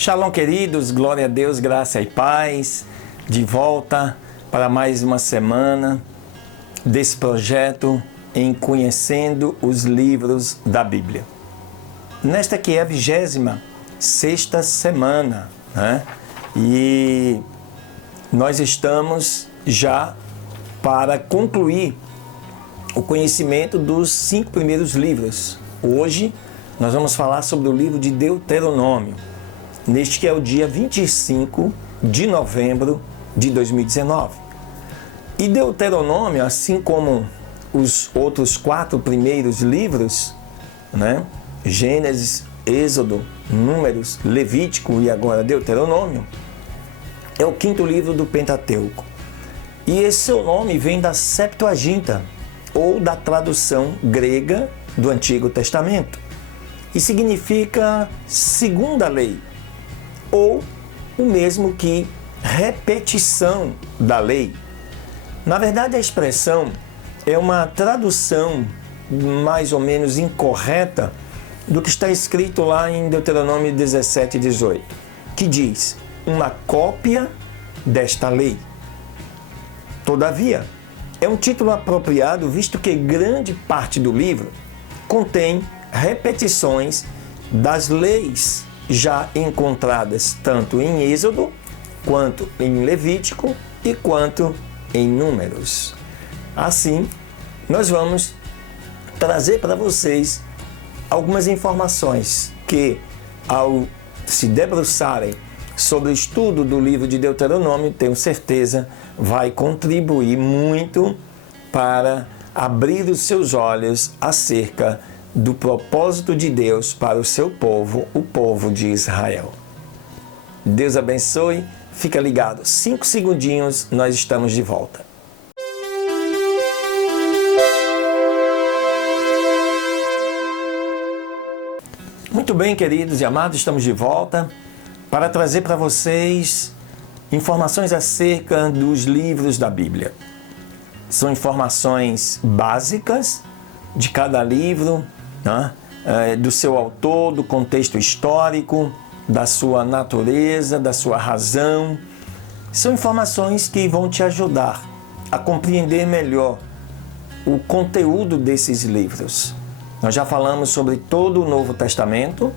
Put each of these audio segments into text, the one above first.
Shalom, queridos, glória a Deus, graça e paz, de volta para mais uma semana desse projeto em Conhecendo os Livros da Bíblia. Nesta que é a 26ª semana, né? E nós estamos já para concluir o conhecimento dos 5 primeiros livros. Hoje nós vamos falar sobre o livro de Deuteronômio, neste que é o dia 25 de novembro de 2019. E Deuteronômio, assim como os outros 4 primeiros livros, né? Gênesis, Êxodo, Números, Levítico e agora Deuteronômio, é o 5º livro do Pentateuco. E esse seu nome vem da Septuaginta, ou da tradução grega do Antigo Testamento, e significa segunda lei, ou o mesmo que repetição da lei. Na verdade, a expressão é uma tradução mais ou menos incorreta do que está escrito lá em Deuteronômio 17:18, que diz: uma cópia desta lei. Todavia, é um título apropriado, visto que grande parte do livro contém repetições das leis já encontradas tanto em Êxodo, quanto em Levítico e quanto em Números. Assim, nós vamos trazer para vocês algumas informações que, ao se debruçarem sobre o estudo do livro de Deuteronômio, tenho certeza, vai contribuir muito para abrir os seus olhos acerca do propósito de Deus para o seu povo, o povo de Israel. Deus abençoe, fica ligado. 5 segundinhos, nós estamos de volta. Muito bem, queridos e amados, estamos de volta para trazer para vocês informações acerca dos livros da Bíblia. São informações básicas de cada livro, né? Do seu autor, do contexto histórico, da sua natureza, da sua razão. São informações que vão te ajudar a compreender melhor o conteúdo desses livros. Nós já falamos sobre todo o Novo Testamento,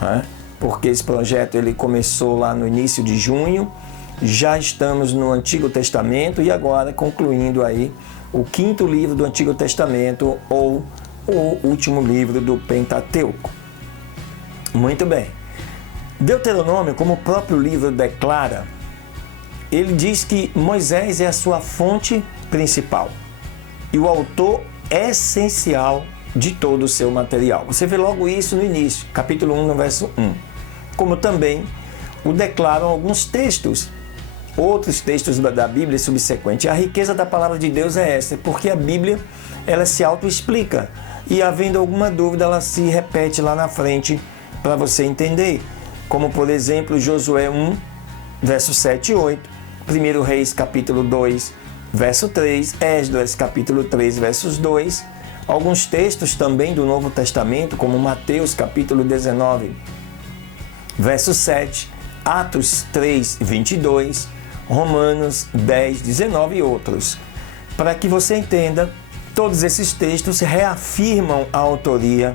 né? Porque esse projeto ele começou lá no início de junho. Já estamos no Antigo Testamento e agora concluindo aí o 5º livro do Antigo Testamento, ou o último livro do Pentateuco. Muito bem. Deuteronômio, como o próprio livro declara, ele diz que Moisés é a sua fonte principal e o autor essencial de todo o seu material. Você vê logo isso no início, capítulo 1, no verso 1. Como também o declaram alguns textos, outros textos da Bíblia subsequentes. A riqueza da palavra de Deus é essa, porque a Bíblia ela se auto-explica e, havendo alguma dúvida, ela se repete lá na frente para você entender. Como, por exemplo, Josué 1, verso 7 e 8, 1 Reis, capítulo 2, verso 3, Esdras, capítulo 3, versos 2, alguns textos também do Novo Testamento, como Mateus, capítulo 19, verso 7, Atos 3, 22, Romanos 10, 19 e outros. Para que você entenda, todos esses textos reafirmam a autoria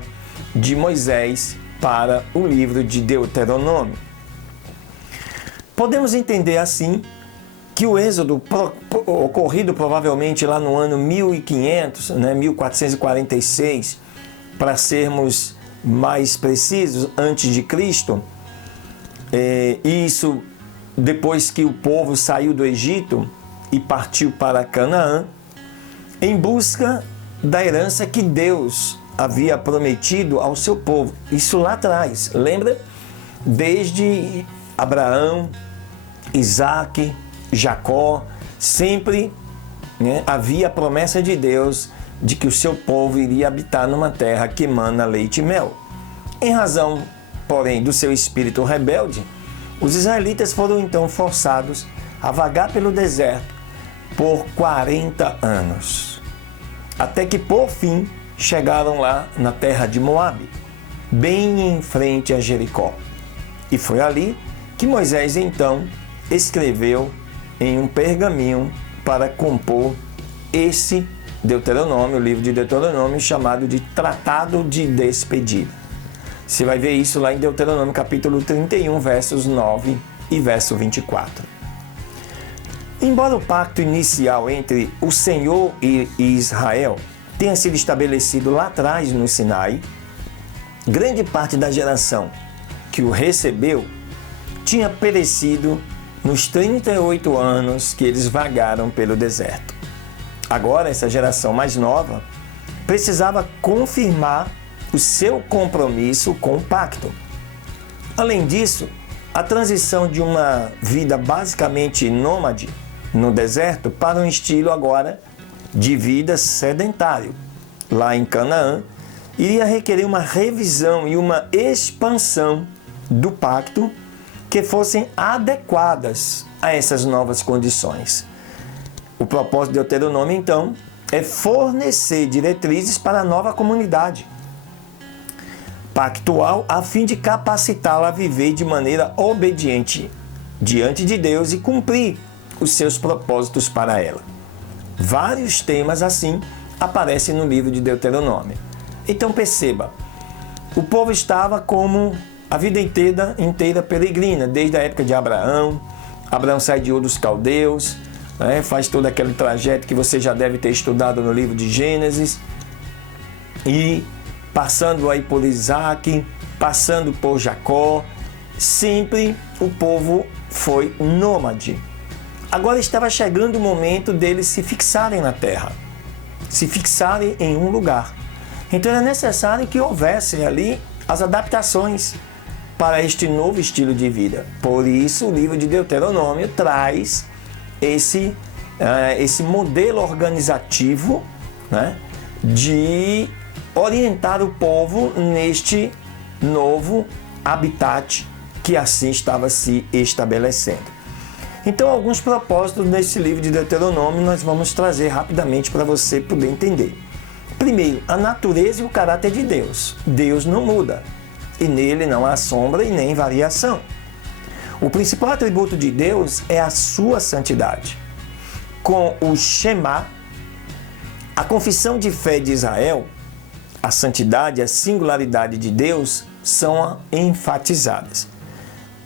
de Moisés para o livro de Deuteronômio. Podemos entender assim que o Êxodo, ocorrido provavelmente lá no ano 1500, 1446, para sermos mais precisos, antes de Cristo, isso depois que o povo saiu do Egito e partiu para Canaã, em busca da herança que Deus havia prometido ao seu povo. Isso lá atrás, lembra? Desde Abraão, Isaac, Jacó, sempre havia a promessa de Deus de que o seu povo iria habitar numa terra que emana leite e mel. Em razão, porém, do seu espírito rebelde, os israelitas foram então forçados a vagar pelo deserto por 40 anos, até que por fim chegaram lá na terra de Moabe, bem em frente a Jericó. E foi ali que Moisés então escreveu em um pergaminho para compor esse Deuteronômio, o livro de Deuteronômio, chamado de Tratado de Despedida. Você vai ver isso lá em Deuteronômio capítulo 31, versos 9 e verso 24. Embora o pacto inicial entre o Senhor e Israel tenha sido estabelecido lá atrás no Sinai, grande parte da geração que o recebeu tinha perecido nos 38 anos que eles vagaram pelo deserto. Agora, essa geração mais nova precisava confirmar o seu compromisso com o pacto. Além disso, a transição de uma vida basicamente nômade no deserto para um estilo agora de vida sedentário lá em Canaã iria requerer uma revisão e uma expansão do pacto que fossem adequadas a essas novas condições. O propósito de Deuteronômio, então, é fornecer diretrizes para a nova comunidade pactual a fim de capacitá-la a viver de maneira obediente diante de Deus e cumprir os seus propósitos para ela. Vários temas assim aparecem no livro de Deuteronômio. Então perceba, o povo estava como a vida inteira peregrina, desde a época de Abraão. Abraão sai de Ur dos Caldeus, faz todo aquele trajeto que você já deve ter estudado no livro de Gênesis, e passando aí por Isaac, passando por Jacó, sempre o povo foi nômade. Agora estava chegando o momento deles se fixarem na terra, se fixarem em um lugar. Então era necessário que houvessem ali as adaptações para este novo estilo de vida. Por isso o livro de Deuteronômio traz esse modelo organizativo, de orientar o povo neste novo habitat que assim estava se estabelecendo. Então, alguns propósitos nesse livro de Deuteronômio nós vamos trazer rapidamente para você poder entender. Primeiro, a natureza e o caráter de Deus. Deus não muda e nele não há sombra e nem variação. O principal atributo de Deus é a sua santidade. Com o Shema, a confissão de fé de Israel, a santidade e a singularidade de Deus são enfatizadas.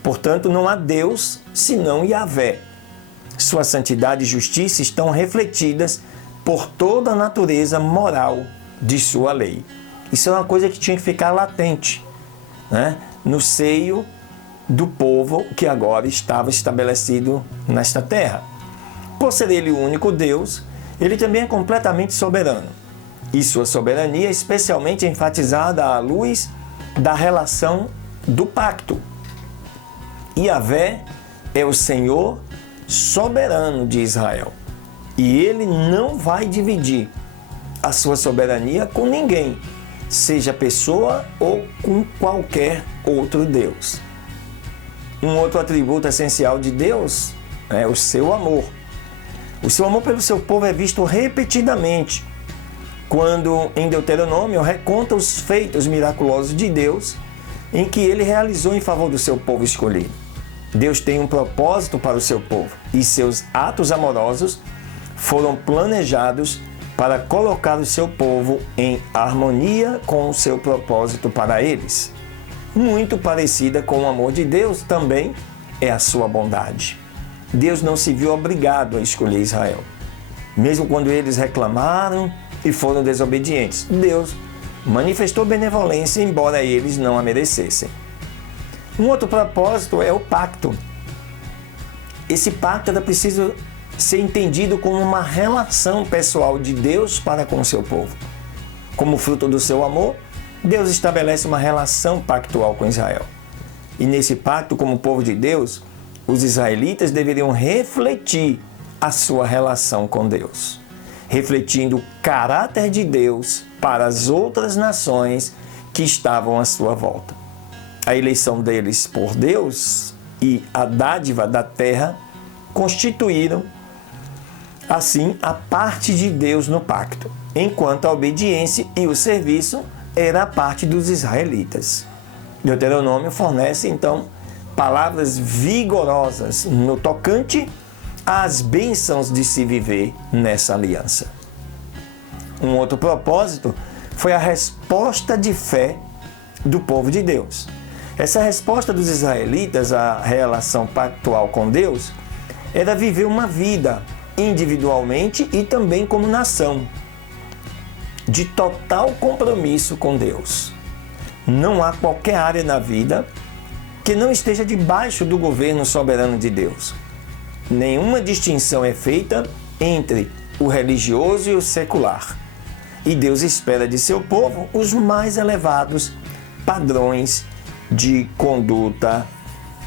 Portanto, não há Deus senão Yahvé. Sua santidade e justiça estão refletidas por toda a natureza moral de sua lei. Isso é uma coisa que tinha que ficar latente, no seio do povo que agora estava estabelecido nesta terra. Por ser ele o único Deus, ele também é completamente soberano. E sua soberania é especialmente enfatizada à luz da relação do pacto. Yahvé é o Senhor soberano de Israel. E ele não vai dividir a sua soberania com ninguém, seja pessoa ou com qualquer outro Deus. Um outro atributo essencial de Deus é o seu amor. O seu amor pelo seu povo é visto repetidamente quando em Deuteronômio reconta os feitos miraculosos de Deus em que ele realizou em favor do seu povo escolhido. Deus tem um propósito para o seu povo e seus atos amorosos foram planejados para colocar o seu povo em harmonia com o seu propósito para eles. Muito parecida com o amor de Deus também é a sua bondade. Deus não se viu obrigado a escolher Israel, mesmo quando eles reclamaram e foram desobedientes. Deus manifestou benevolência, embora eles não a merecessem. Um outro propósito é o pacto. Esse pacto era preciso ser entendido como uma relação pessoal de Deus para com o seu povo. Como fruto do seu amor, Deus estabelece uma relação pactual com Israel. E nesse pacto, como povo de Deus, os israelitas deveriam refletir a sua relação com Deus, refletindo o caráter de Deus para as outras nações que estavam à sua volta. A eleição deles por Deus e a dádiva da terra constituíram, assim, a parte de Deus no pacto, enquanto a obediência e o serviço era a parte dos israelitas. Deuteronômio fornece, então, palavras vigorosas no tocante às bênçãos de se viver nessa aliança. Um outro propósito foi a resposta de fé do povo de Deus. Essa resposta dos israelitas à relação pactual com Deus era viver uma vida individualmente e também como nação, de total compromisso com Deus. Não há qualquer área na vida que não esteja debaixo do governo soberano de Deus. Nenhuma distinção é feita entre o religioso e o secular. E Deus espera de seu povo os mais elevados padrões de conduta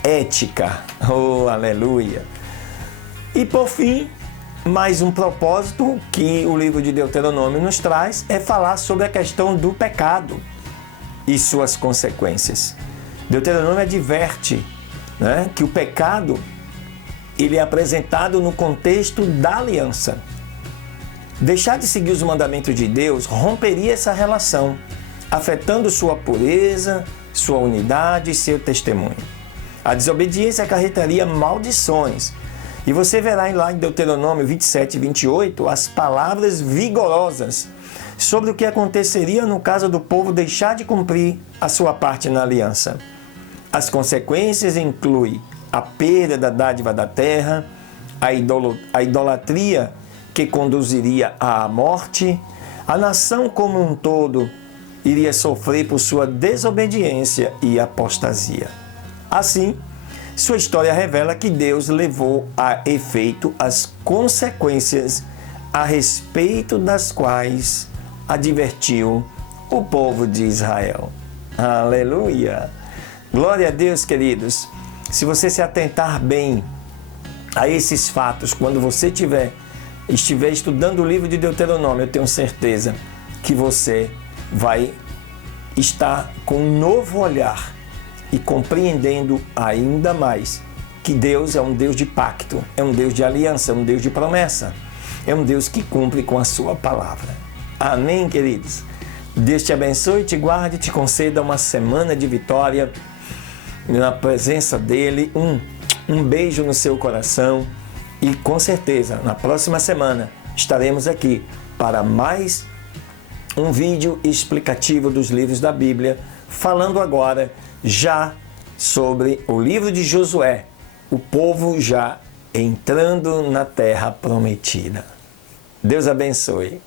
ética. Oh, aleluia! E por fim, mais um propósito que o livro de Deuteronômio nos traz é falar sobre a questão do pecado e suas consequências. Deuteronômio adverte, né, que o pecado ele é apresentado no contexto da aliança. Deixar de seguir os mandamentos de Deus romperia essa relação, afetando sua pureza, sua unidade e seu testemunho. A desobediência acarretaria maldições. E você verá lá em Deuteronômio 27 e 28 as palavras vigorosas sobre o que aconteceria no caso do povo deixar de cumprir a sua parte na aliança. As consequências incluem a perda da dádiva da terra, a idolatria que conduziria à morte, a nação como um todo iria sofrer por sua desobediência e apostasia. Assim, sua história revela que Deus levou a efeito as consequências a respeito das quais advertiu o povo de Israel. Aleluia! Glória a Deus, queridos! Se você se atentar bem a esses fatos, quando você estiver estudando o livro de Deuteronômio, eu tenho certeza que você vai estar com um novo olhar e compreendendo ainda mais que Deus é um Deus de pacto, é um Deus de aliança, é um Deus de promessa, é um Deus que cumpre com a sua palavra. Amém, queridos? Deus te abençoe, te guarde, te conceda uma semana de vitória na presença dEle, um beijo no seu coração e com certeza na próxima semana estaremos aqui para mais um vídeo explicativo dos livros da Bíblia, falando agora já sobre o livro de Josué, o povo já entrando na terra prometida. Deus abençoe.